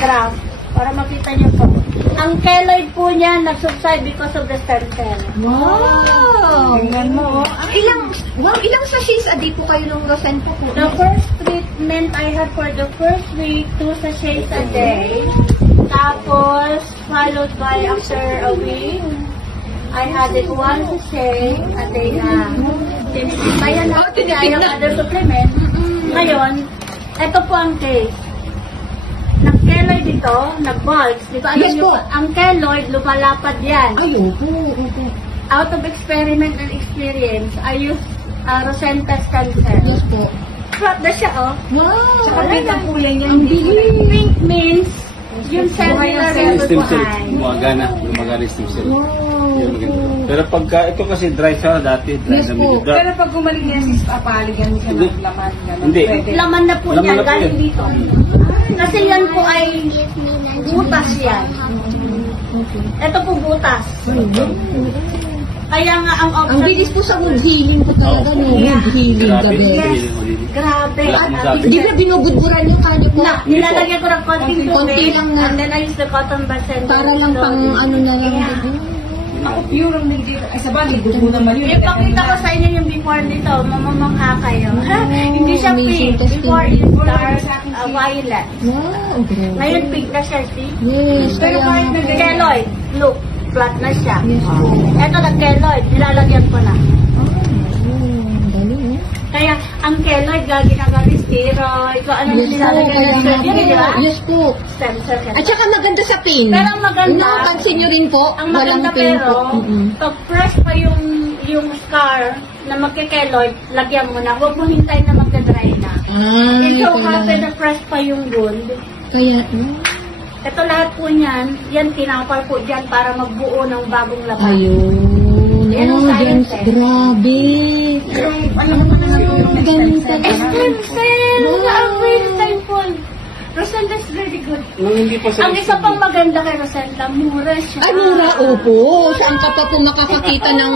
graph para makita niyo po. Ang keloid po niya nag-subside because of the stem cell. Wow! Tingnan mo. Ilang sachets a day po kayo ng Rosenta po? The first treatment I had for the first week, 2 sachets a day. Tapos, followed by after a week, I had it 1 sachet a day na. Kaya na, kaya yung other supplement. Ngayon, ito po ang case. Nag-keloid dito, nag-bulks. Di ba, Yes po. ang keloid, lumalapad yan. Ay, opo. Out of experiment and experience, I use Rosenta stem cell. Yes po. Flat na siya, oh. Wow! Tsaka pink ang kulay niya. Ang pink means yung cellular level Stem po cell, ay. gumagana yung stem cell. Wow! Yun, maganda. Pero pagka ito kasi dry siya dati, dry Yes na po. medyo Pero pag gumaling niya si papaligyan siya ng laman, gano'n. Hindi. Pwede. Laman na po Laman niya, na po galing yan. dito. Kasi yan po ay butas yan. Ito po butas. Kaya nga ang Ang option... bilis po sa wound healing po talaga, no? Wound healing Grabe. gabi. Yes. Grabe. Lahat ng sabi. Di ba binubudburan yung kanya po? Na, nilalagyan ko ng konting Konti tubig, lang na. and then I use the cotton bud and Para lang pang ano na lang. Yeah. Ako pure ang nagdito. Ay, sa bagay, dugo naman yun. Ipakita ko sa inyo yung before nito, mamamangha kayo. Hindi siya amazing pink. Before testimony. it's dark violet. Wow, grabe. Ngayon pink na siya, see? Yes, Pero kaya kahit nga na po. Keloid, look, flat na siya. Yes po. Ito nag-keloid, nilalagyan ko na. Galing, eh. Kaya ang keloid, ginagamit steroid, kung ano na Yes po, nilalagyan kaya ng nga steroid, di ba? po. Yes po. Stem cell At saka maganda sa pain. Pero ang maganda, Napansin nyo rin po, ang walang maganda pain pero, po. pag press pa yung scar na magkikeloid, lagyan mo na. Huwag mo hintayin na magka-dry na. Ay, Ito kaya. happen na press pa yung wound. Kaya, Ito lahat po niyan, yan tinapal po dyan para magbuo ng bagong laban. ayun. Yan ang Oh, science, James, eh. grabe. Alam mo na natulong ng Galing stem talaga. cell. Stem cell! Ang very thankful. Rosenta is very good. Nung hindi pa sa Ang isa pang maganda kay Rosenta, mura siya. Ay, mura, opo. Saan ka pa po makakakita ng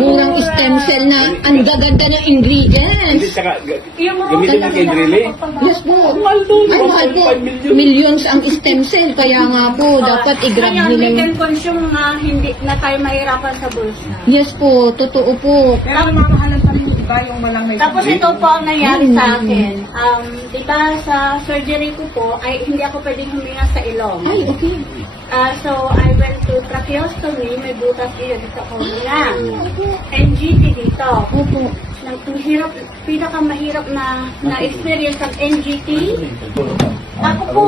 murang stem cell na ang gaganda ng Hindi, ingredients? saka, Yung mga gamitin ng Kendrili. Yes po. Ay, mahal po. Millions ang stem cell. Kaya nga po, dapat i-grab Ngayon, we nila. can consume na hindi na tayo mahirapan sa bulsa. Yes po, totoo po. Pero mamahalan pa rin yung iba yung walang may Tapos ito po ang nangyari sa akin. Diba sa surgery ko po, ay hindi ako pwedeng huminga sa ilong. Ay, okay. So I went to tracheostomy, may butas dito sa huminga. NGT dito. Opo. Hirap, pinakamahirap na experience ng NGT. Ako po,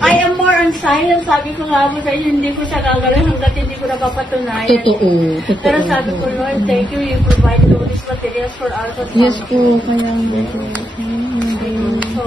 I am more on science. Sabi ko nga po sa inyo, hindi ko siya gagawin hanggat hindi ko napapatunayan. Totoo. Totoo. Pero sabi ko, Lord, thank you. You provide all these materials for us. Yes po, kaya nga po. So,